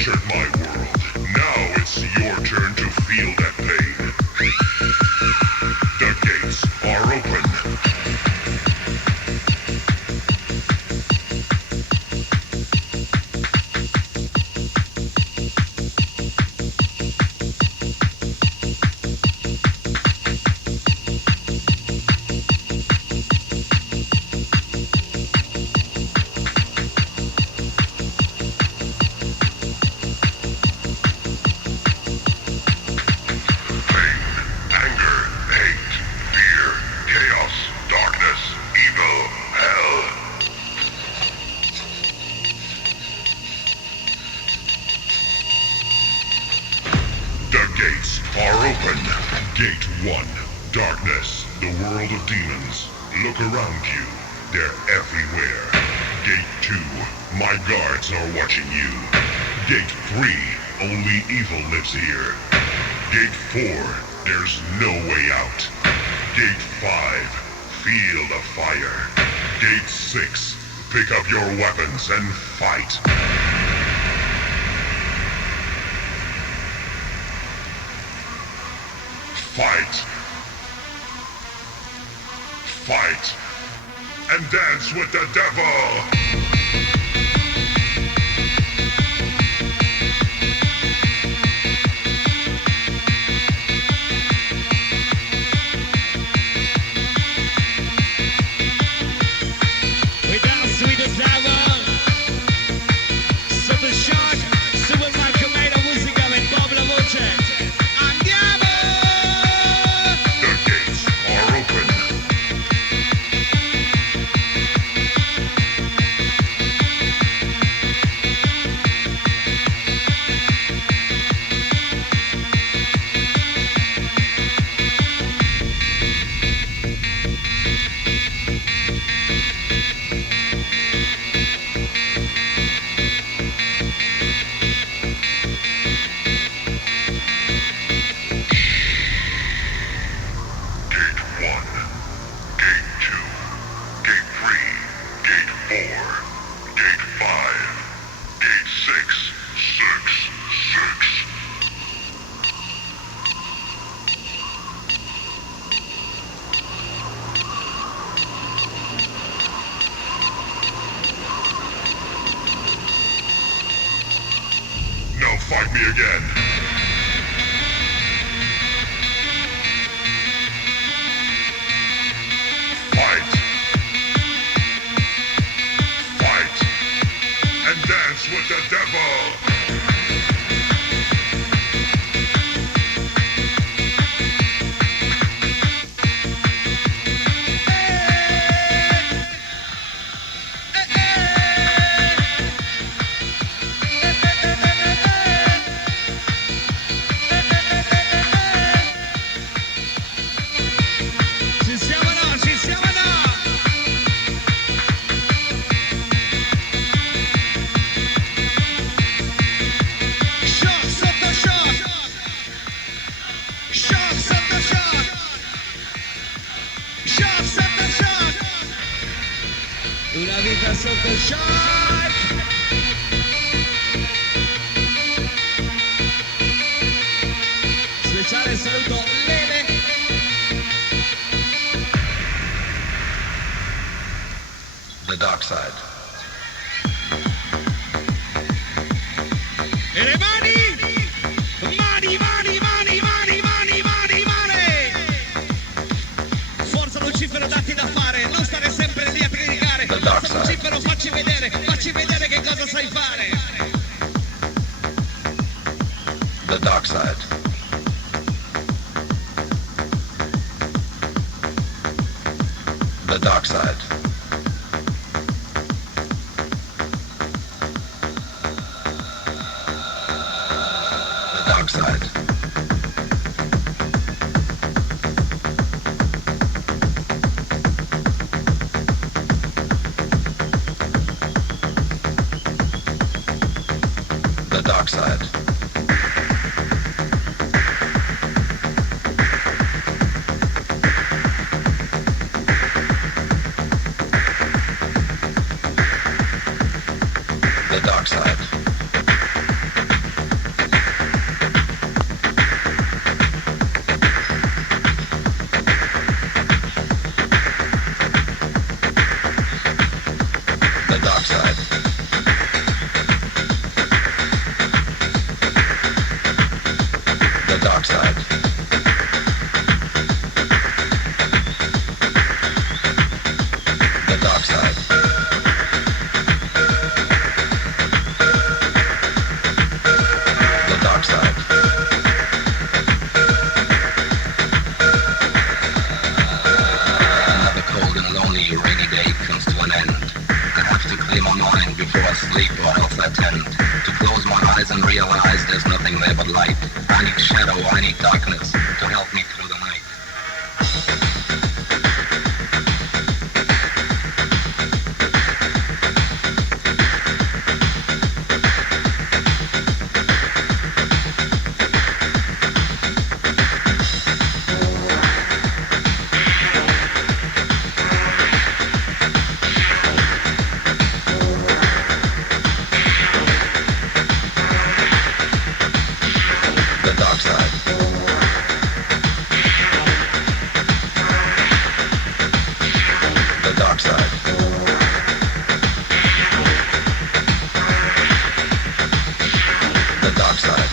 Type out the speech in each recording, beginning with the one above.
entered my world. Now it's your turn to feel that pain. The gates are open. Gate 1, darkness, the world of demons. Look around you, they're everywhere. Gate 2, my guards are watching you. Gate 3, only evil lives here. Gate 4, there's no way out. Gate 5, feel the fire. Gate 6, pick up your weapons and fight. Fight. Fight. And dance with the devil. Fight me again. Fight. Fight. And dance with the devil. Una vita sotto shock. Speciale saluto Lele. The dark side. E le mani! Mani, mani, mani, mani, mani, mani, mani! Forza Lucifero, datti da fare, non stare sempre lì a criticare. Forza Lucifero, facci vedere che cosa sai fare. The dark side. The dark side. The dark side. The dark side. The dark side. side. The dark side. The dark side. Another cold and lonely rainy day comes to an end. I have to clear my mind before I sleep or else I tend to close my eyes and realize there's nothing there but light. I need shadow, I need darkness to help me through the night. The dark side. The dark side. The dark side.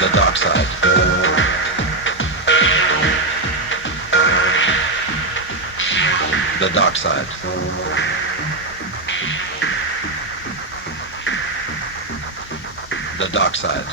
The dark side. The dark side. The dark side.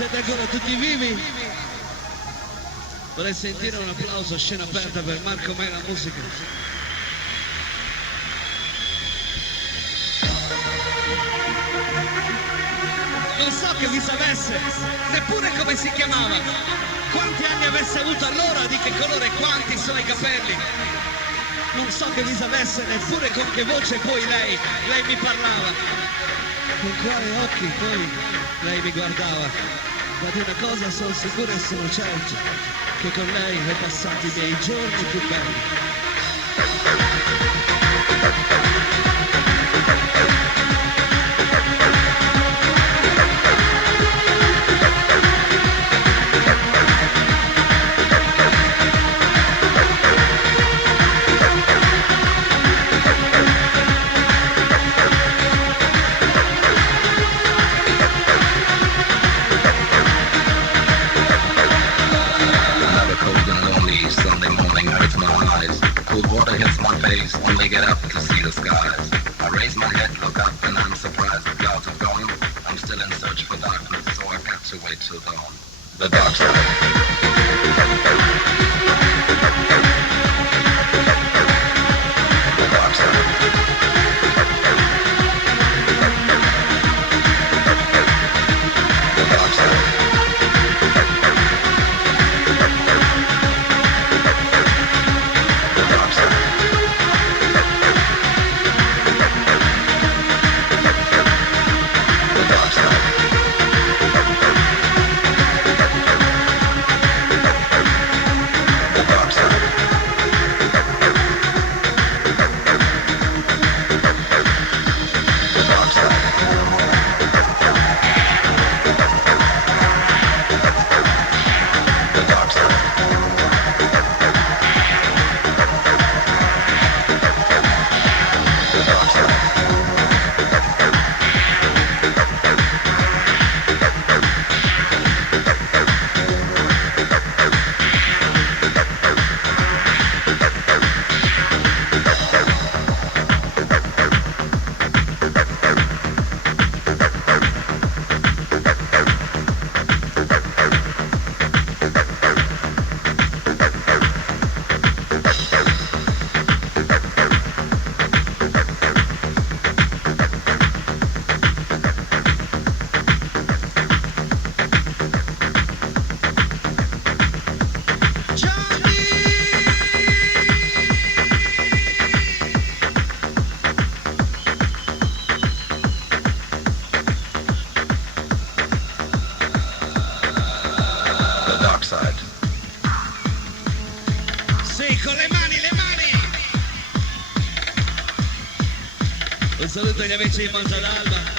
Siete ancora tutti vivi? Vorrei sentire un applauso a scena aperta per Marco Mela Musica. Non so che vi sapesse, neppure come si chiamava, quanti anni avesse avuto allora, di che colore e quanti sono i capelli. Non so che vi sapesse neppure con che voce poi lei mi parlava, con quali occhi poi lei mi guardava. Ma di una cosa sono sicuro e sono certo, che con lei ho passato i miei giorni più belli. Only get up to see the skies. I raise my head, look up, and I'm surprised the clouds have gone. I'm still in search for darkness, so I've got to wait till dawn. The dark side. The dark side. The dark side. The dark side. saluto agli amici di Monza d'Alba.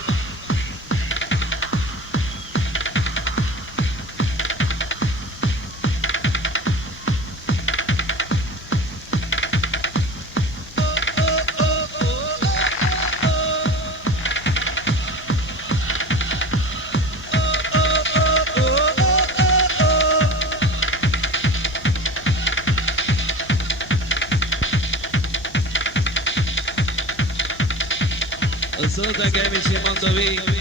Un saluto anche agli amici di Mondovì.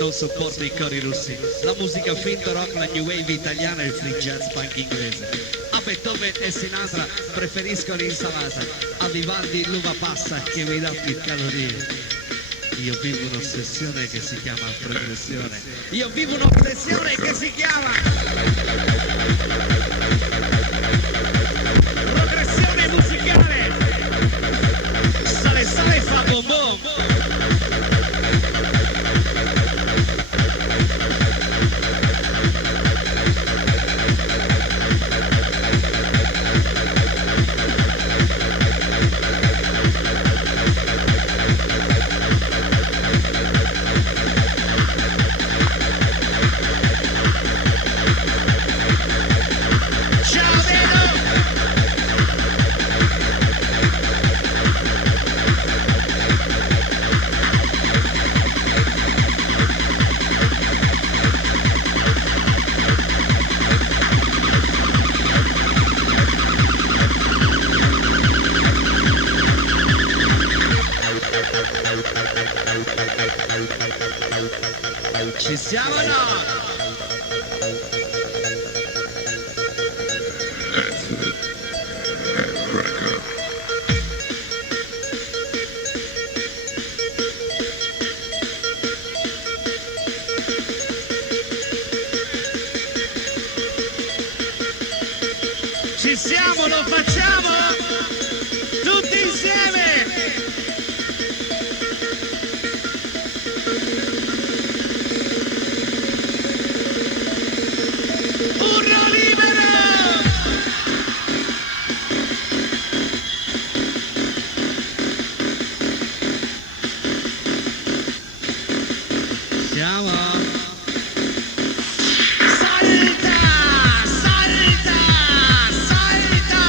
Non sopporto i cori russi, la musica finto rock, la new wave italiana e il free jazz punk inglese. A Beethoven e Sinatra preferisco l'insalata, a Vivaldi l'uva passa che mi dà più calorie. Io vivo un'ossessione che si chiama progressione. Io vivo un'ossessione che si chiama progressione musicale. Sale sale fa bom bom. Ci siamo o no? Ci siamo, lo facciamo? Tutti insieme! Urlo libero! Siamo? Salta! Salta! Salta!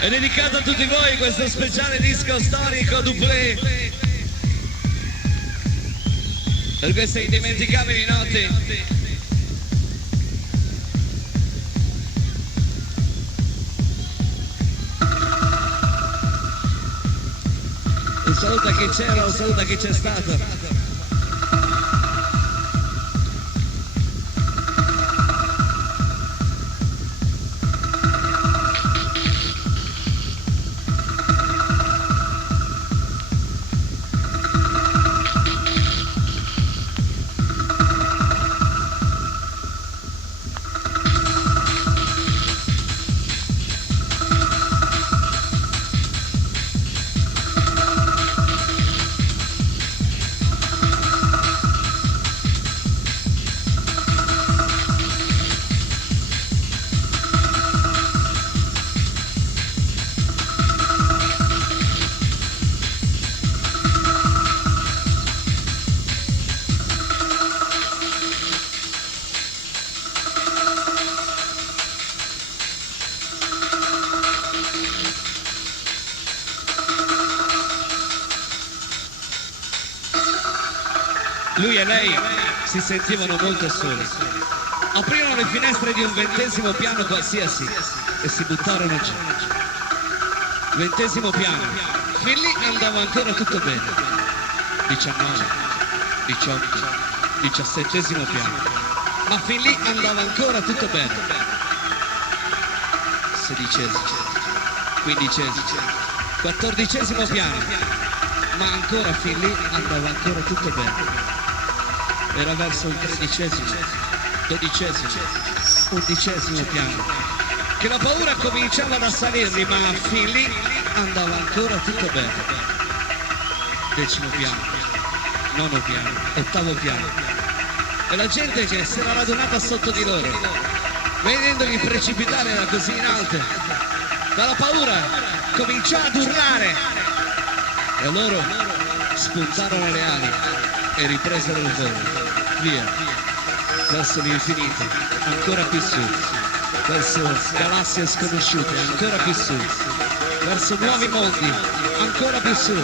È dedicato a tutti voi questo speciale disco storico Ottobre per queste indimenticabili notti. Un saluto a chi c'era, un saluto a chi c'è stato. Lui e lei si sentivano molto soli. Aprirono le finestre di un 20° piano qualsiasi e si buttarono giù. 20° piano. Fin lì andava ancora tutto bene. 19, 18, 17° piano. Ma fin lì andava ancora tutto bene. 16, 15, 14° piano. Ma ancora fin lì andava ancora tutto bene. Era verso il 13°, 12°, 11° piano, che la paura cominciava ad assalirli, ma fin lì andava ancora tutto bene. 10° piano, 9° piano, 8° piano, e la gente che si era radunata sotto di loro, vedendoli precipitare da così in alto, dalla paura cominciò ad urlare, e loro spuntarono le ali e ripresero il volo. Via, verso l'infinito, ancora più su, verso galassie sconosciute, ancora più su, verso nuovi mondi, ancora più su,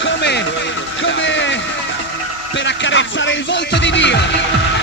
come per accarezzare il volto di Dio.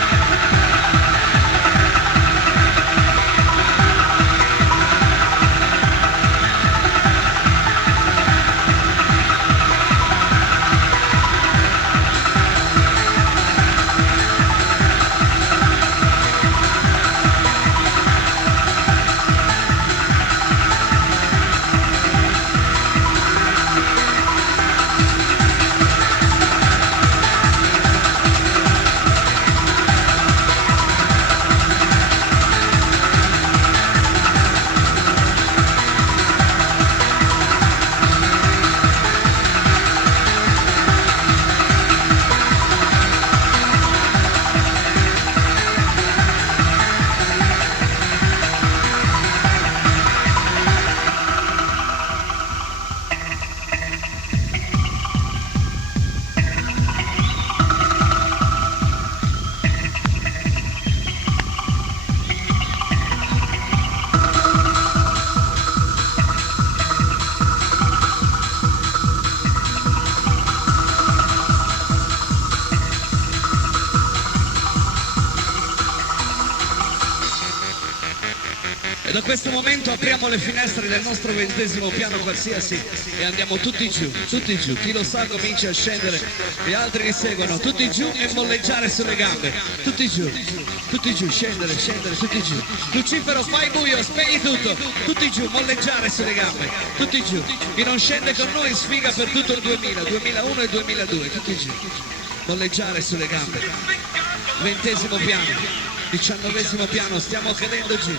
E da questo momento apriamo le finestre del nostro 20° piano qualsiasi e andiamo tutti giù, chi lo sa comincia a scendere, gli altri che seguono, tutti giù e molleggiare sulle gambe, tutti giù, scendere, tutti giù. Lucifero, fai buio, spegni tutto, tutti giù, molleggiare sulle gambe, tutti giù. Chi non scende con noi sfiga per tutto il 2000, 2001 e 2002, tutti giù, molleggiare sulle gambe. 20° piano. 19° piano, stiamo cadendo giù.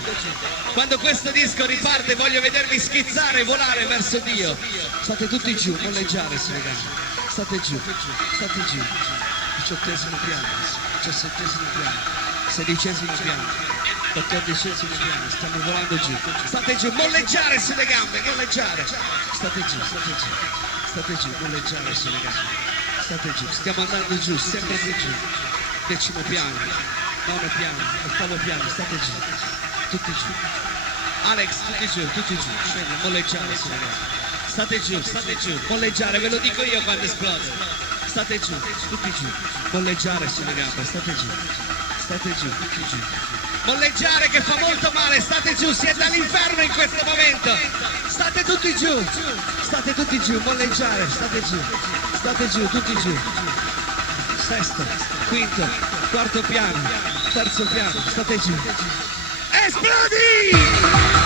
Quando questo disco riparte voglio vedervi schizzare e volare verso Dio. State tutti giù, molleggiare sulle gambe. State giù. 18° piano, 17° piano, 16° piano, 14° piano, stiamo volando giù. State giù, molleggiare sulle gambe, molleggiare. State giù, molleggiare sulle gambe. State giù, stiamo andando giù, sempre più giù. 10° piano. 9° piano, 8° piano, state giù. tutti giù. Alex, tutti giù, scendi, molleggiare su ragazzi. State giù, molleggiare, ve lo dico io quando esplode. State giù, tutti giù, molleggiare sulle gambe, state giù, tutti giù. Molleggiare che fa molto male, state giù, siete all'inferno in questo momento. State tutti giù, molleggiare, state giù, tutti giù. Sesto, quinto, quarto piano, terzo piano, state giù. Esplodi!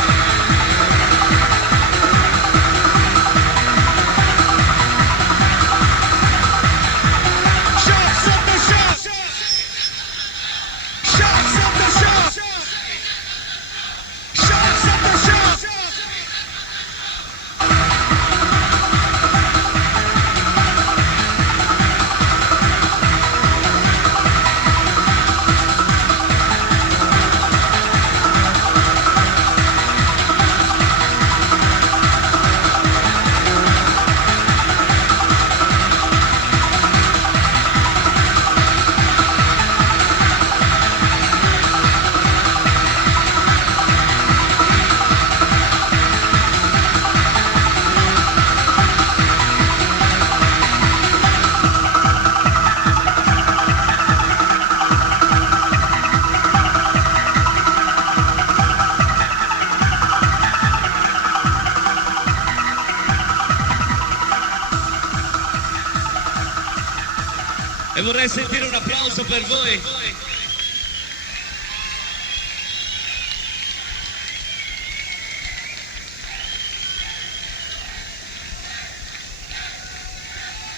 E vorrei sentire un applauso per voi.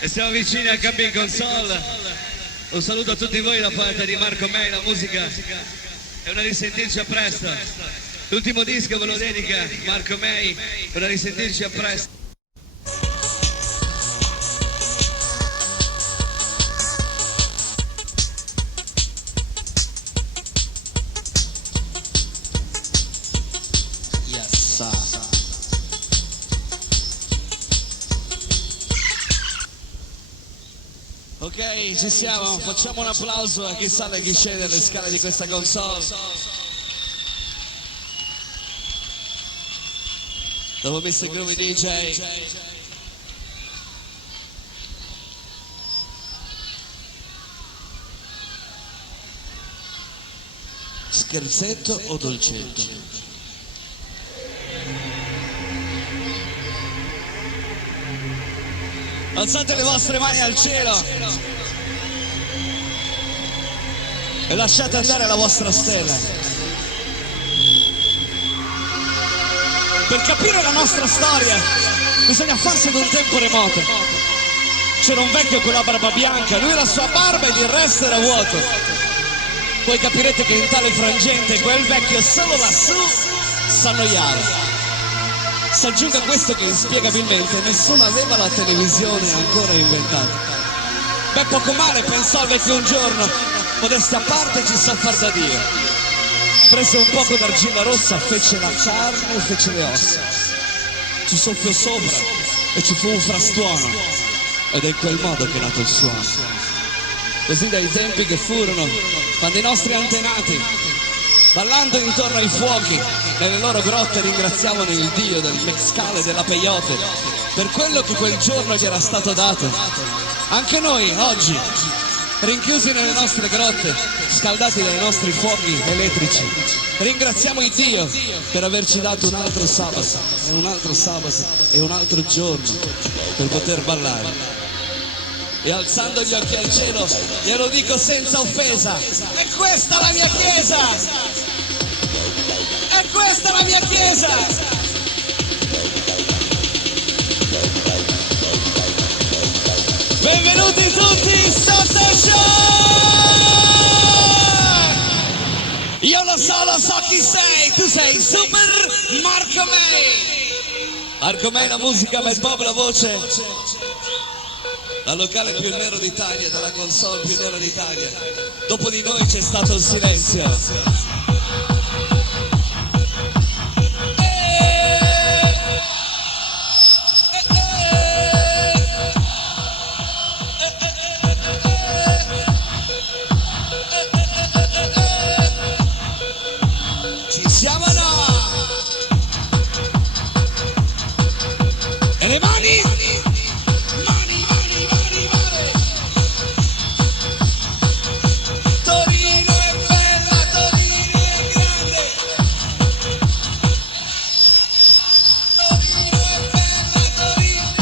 E siamo vicini al camping console. Un saluto a tutti voi da parte di Marco May, la musica è una risentirci a presto. L'ultimo disco ve lo dedica Marco May, una risentirci a presto. Ok, ci siamo, facciamo un applauso a chi sale e chi scende le scale di questa console. Dopo Mr. Groovy DJ. Scherzetto o dolcetto? Alzate le vostre mani al cielo e lasciate andare la vostra stella. Per capire la nostra storia bisogna farsi ad un tempo remoto. C'era un vecchio con la barba bianca, lui la sua barba ed il resto era vuoto. Poi capirete che in tale frangente quel vecchio solo lassù s'annoiava. Si aggiunga questo che inspiegabilmente nessuno aveva la televisione ancora inventata. Beh, poco male, pensò il vecchio un giorno, modestia a parte ci sa far da Dio. Prese un poco d'argilla rossa, fece la carne e fece le ossa. Ci soffiò sopra e ci fu un frastuono, ed è in quel modo che è nato il suono. Così dai tempi che furono, quando i nostri antenati, ballando intorno ai fuochi, nelle loro grotte ringraziavano il Dio del mezcale e della peyote per quello che quel giorno gli era stato dato. Anche noi oggi, rinchiusi nelle nostre grotte, scaldati dai nostri fuochi elettrici, ringraziamo il Dio per averci dato un altro sabato e un altro sabato e un altro giorno per poter ballare. E alzando gli occhi al cielo glielo dico senza offesa: è questa la mia chiesa! È questa la mia chiesa! Benvenuti tutti sotto show! Io lo so chi sei, tu sei Super Marco May! Marco May, la musica, bel pop, la voce, la locale più nero d'Italia, dalla console più nero d'Italia. Dopo di noi c'è stato il silenzio. Ci siamo! siamo no! E le mani? Mani, mani, mani, mani! Torino è bella, Torino è grande! Torino è bella, Torino!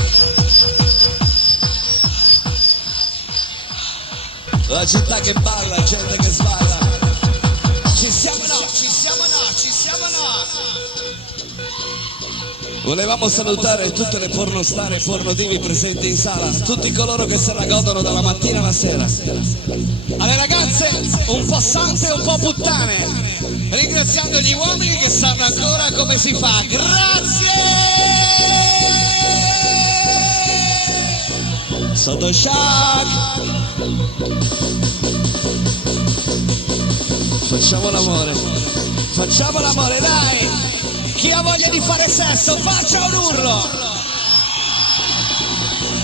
La città che balla, gente che sballa. Ci siamo no, ci siamo no, ci siamo no. Volevamo salutare tutte le pornostar e pornotivi presenti in sala, tutti coloro che se la godono dalla mattina alla sera. Alle ragazze un po' sante e un po' puttane, ringraziando gli uomini che sanno ancora come si fa. Grazie! Sotto shock! Facciamo l'amore, dai! Chi ha voglia di fare sesso, faccia un urlo!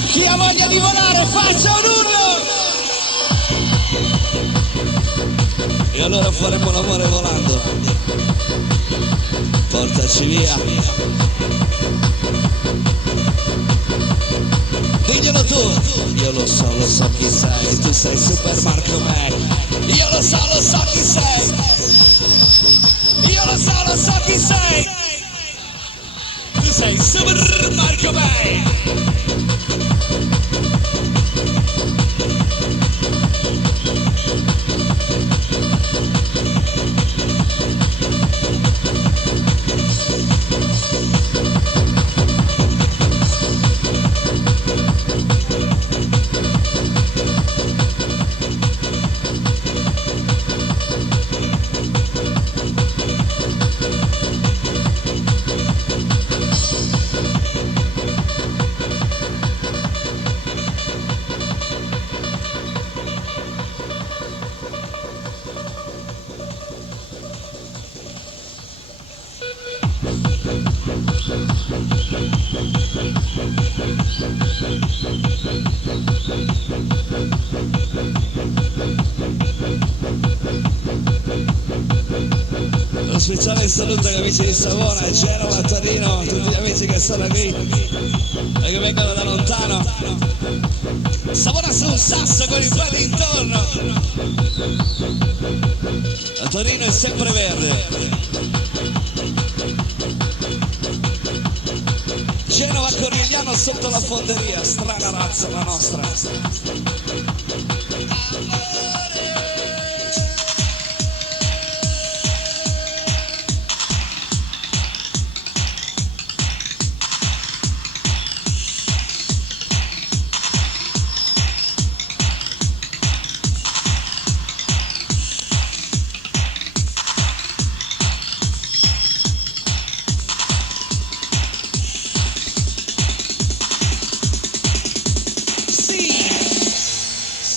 Chi ha voglia di volare, faccia un urlo! E allora faremo l'amore volando. Portaci via. Diglielo tu! Io lo so chi sei, tu sei Super Marco May. Io lo so chi sei! Io lo so chi sei! Tu sei Super Marco May! Un speciale saluto agli amici di Savona, Genova, Torino, tutti gli amici che sono qui e che vengono da lontano. Savona su un sasso con i pali intorno. A Torino è sempre verde. Genova Corigliano sotto la fonderia, strana razza la nostra.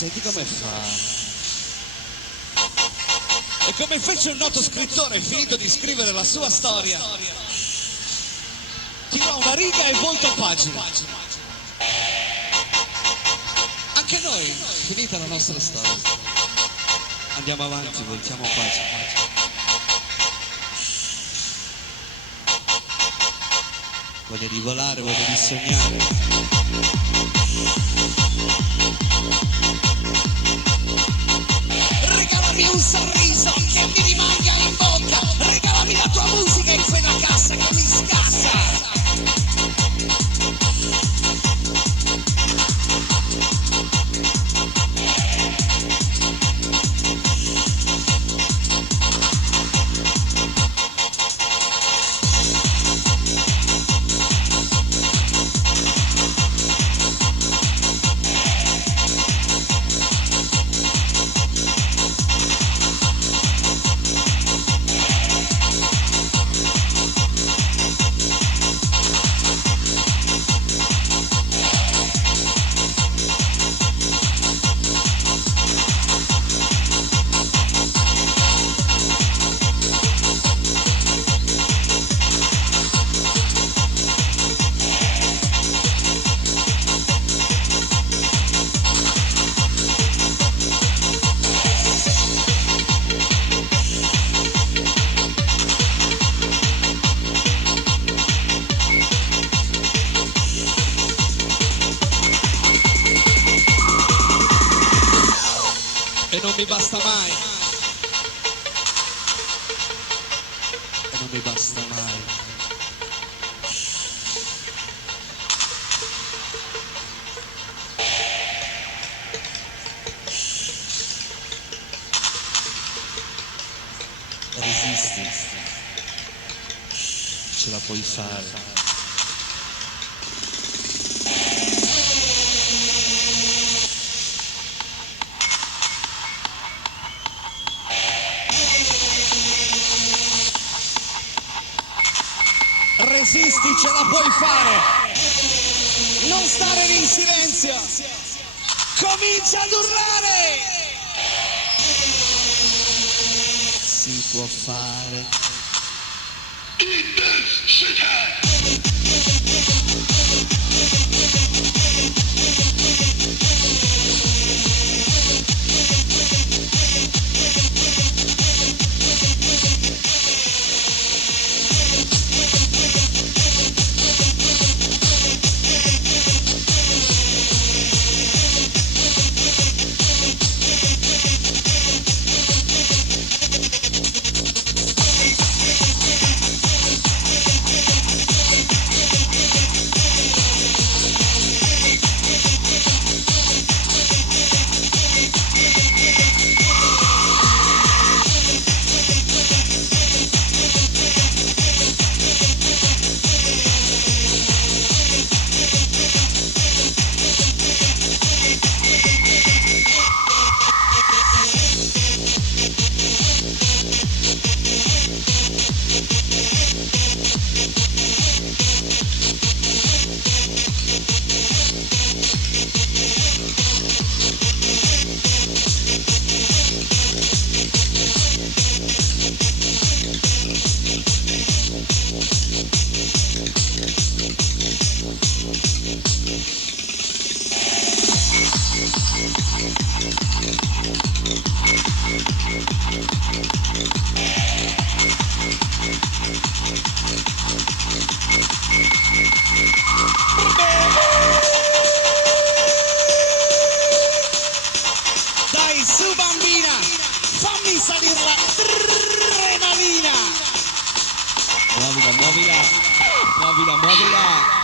Senti come fa. E come fece un noto scrittore finito di scrivere la sua storia, tirò una riga e voltò pagina. Anche noi, finita la nostra storia, andiamo avanti, voltiamo pagina. Voglia di volare, voglia di sognare. Regalami un sorriso che mi rimanga in bocca. Regalami la tua musica in quella cassa che mi scassa. non mi basta mai. E non mi basta mai. Resisti, ce la puoi fare. Resisti, ce la puoi fare. Non stare lì in silenzio. Comincia ad urlare. Si può fare. Eat this, shithead! Dai, su bambina, fammi salire l'adrenalina. Muovila, muovila, muovila, muovila.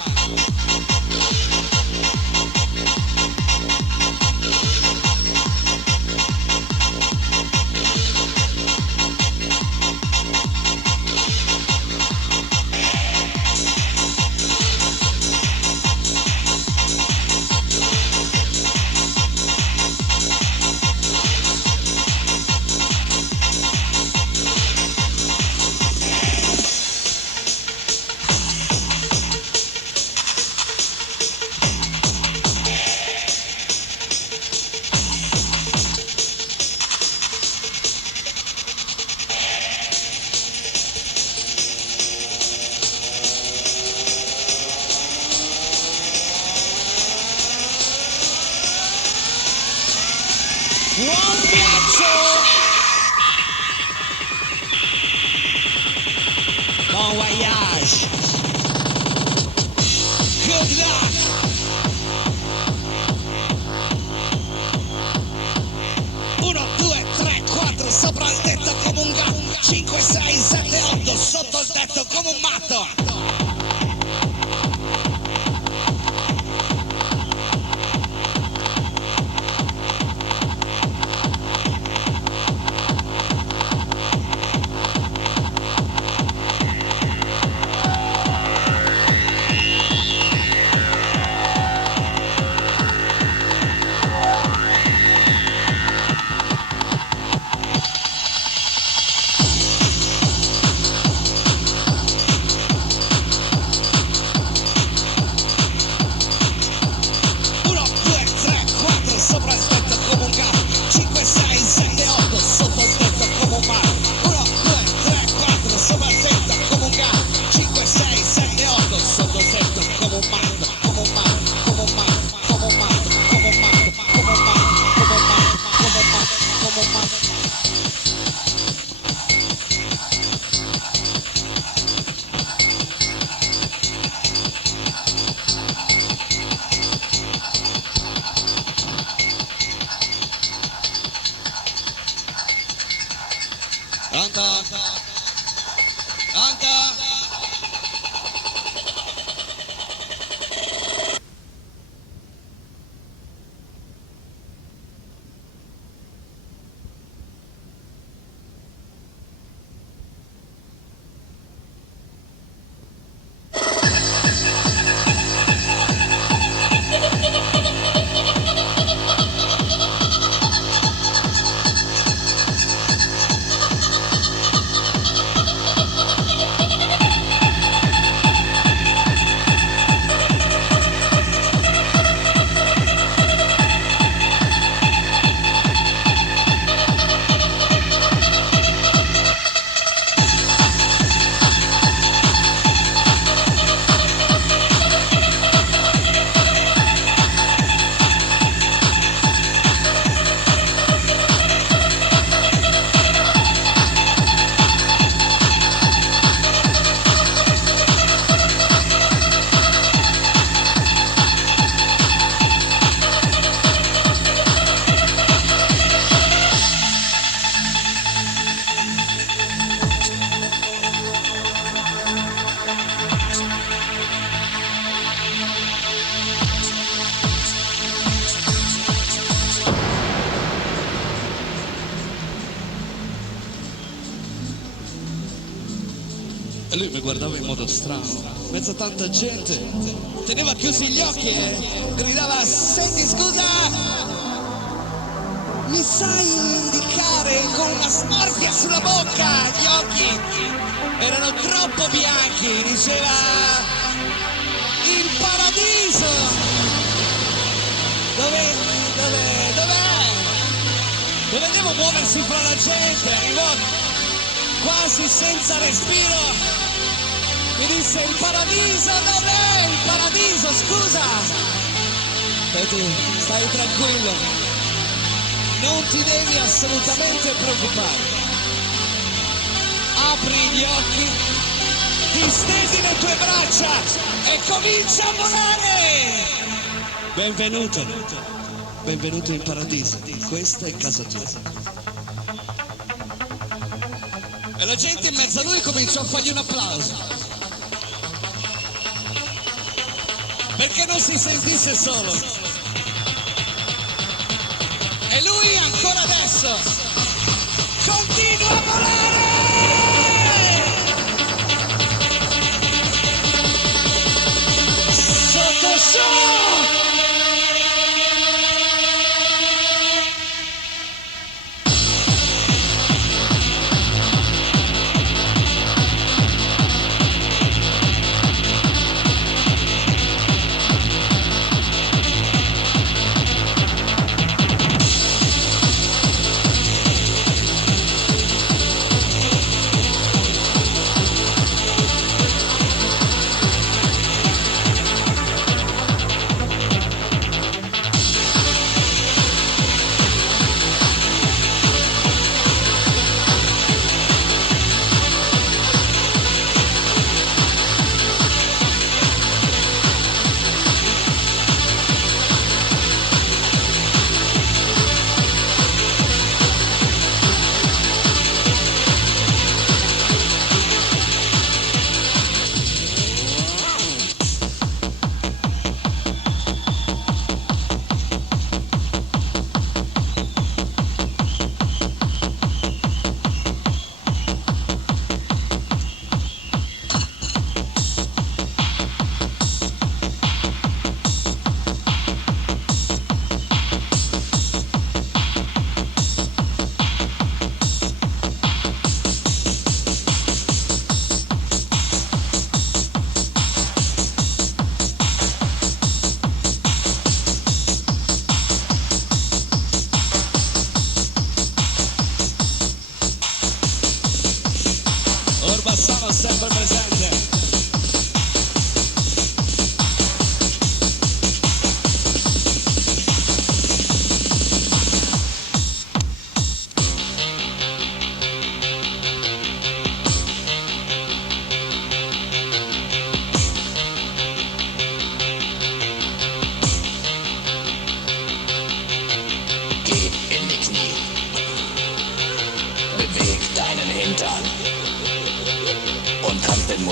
Buon viaggio! Bon voyage! Good luck! Uno, due, tre, quattro, sopra il tetto come un gatto. 5, 6, 7, 8, sotto il tetto come un matto. Pronto? Pronto? E lui mi guardava in modo strano, in mezzo a tanta gente, teneva chiusi gli occhi e gridava: senti, scusa, mi sai indicare con una smorfia sulla bocca? Gli occhi erano troppo bianchi, diceva: il paradiso. Dov'è? Dove devo muoversi fra la gente? Arrivò quasi senza respiro. Mi disse: il paradiso, dov'è il paradiso, scusa? E tu, stai tranquillo, non ti devi assolutamente preoccupare. Apri gli occhi, distendi le tue braccia e comincia a volare! Benvenuto in paradiso, questa è casa tua. E la gente in mezzo a lui cominciò a fargli un applauso, perché non si sentisse solo. E lui ancora adesso continua a volare! Sotto solo!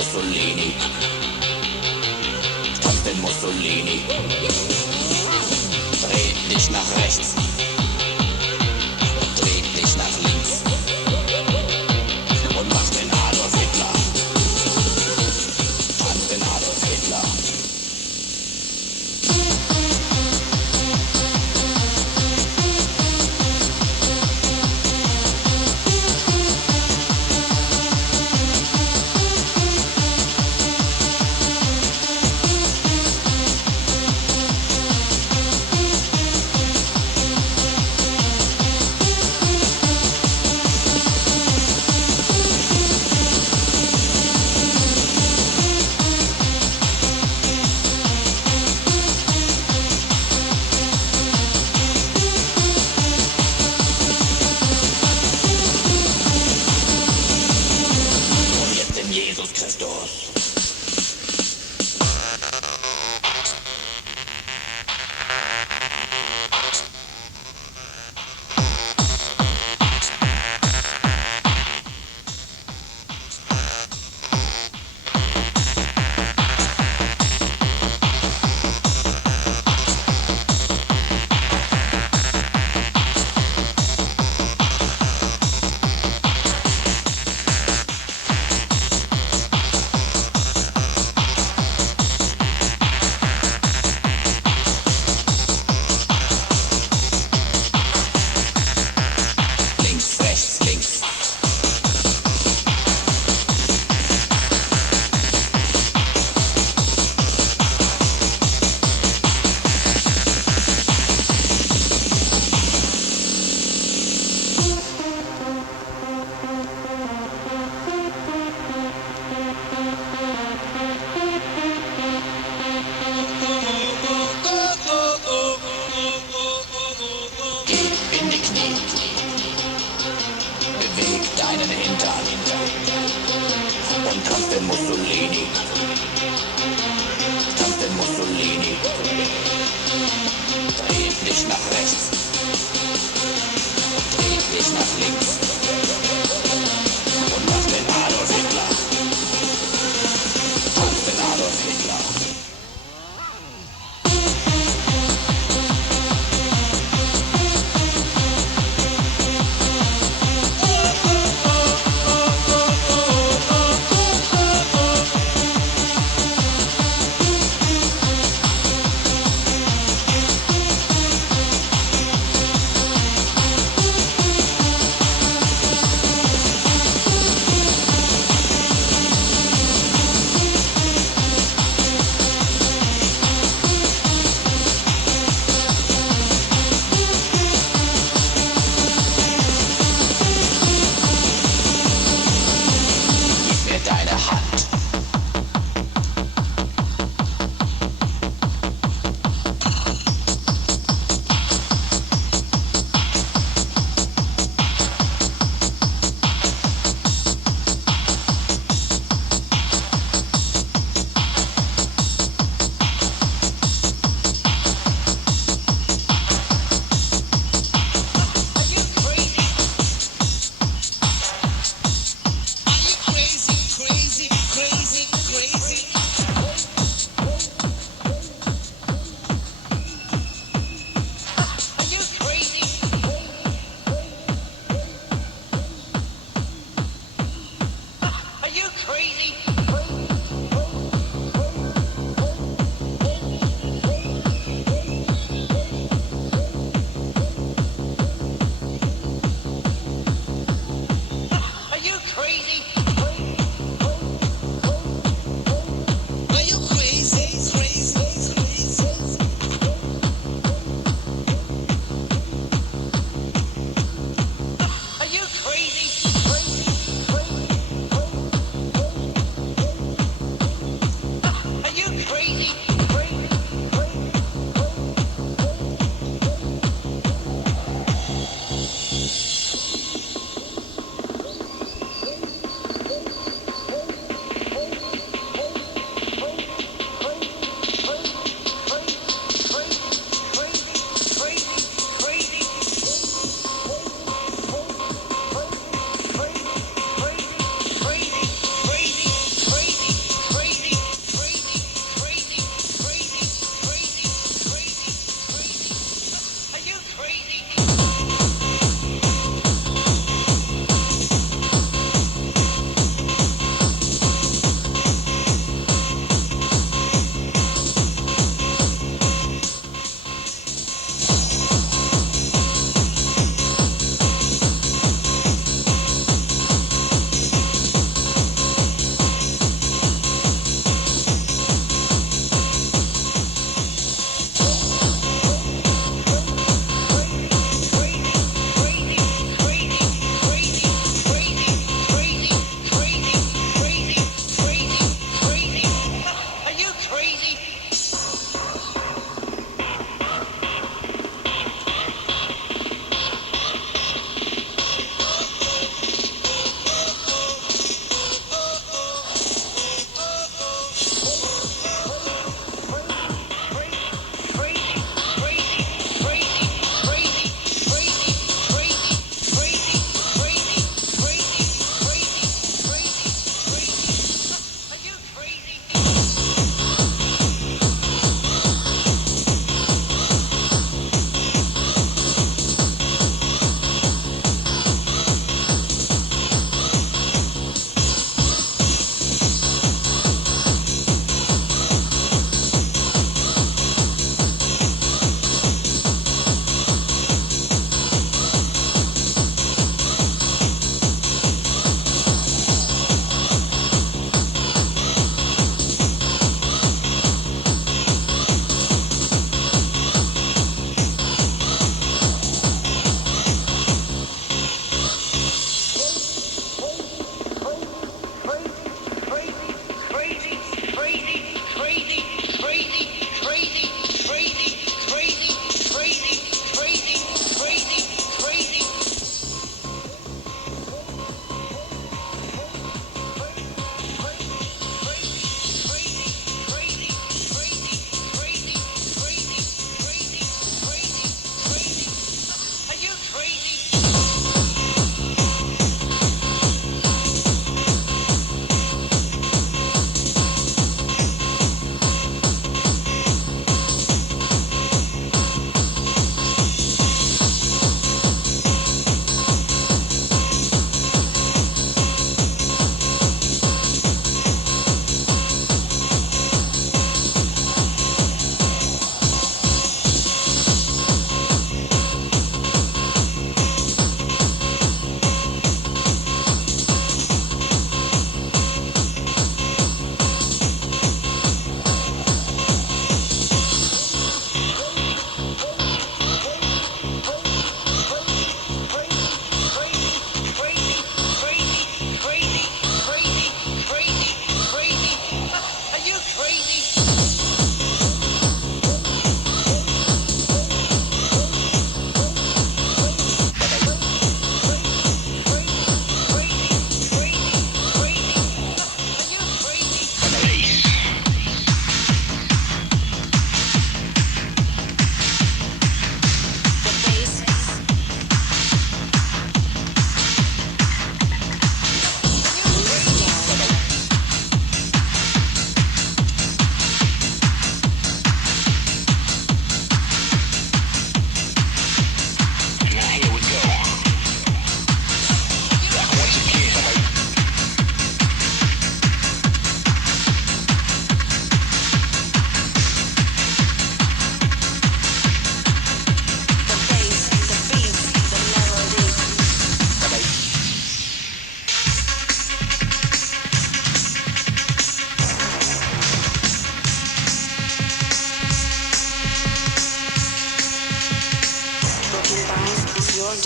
Mussolini. Tanz den Mussolini. Dreh dich nach rechts. Dreh dich nach links. Und mach den Adolf Hitler. Tanz den Adolf Hitler. Jesus Christus.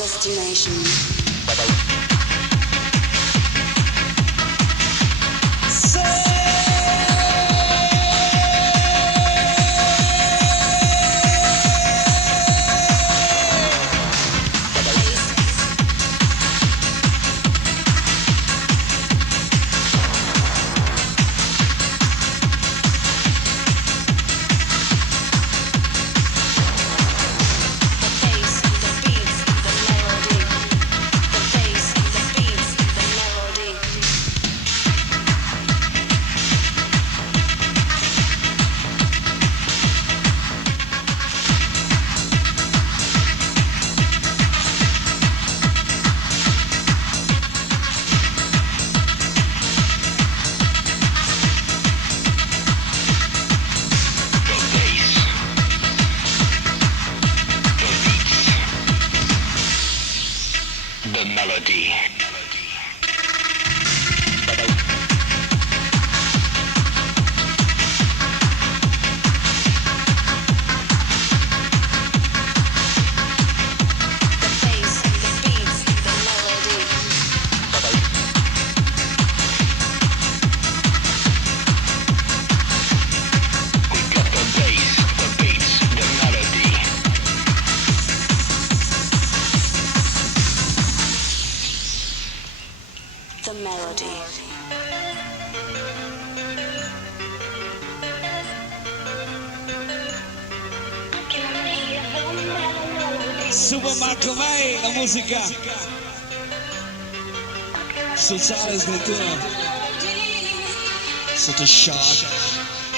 destination. The melody. The melody. Super Marco May, la musica sociale sventura sotto shock.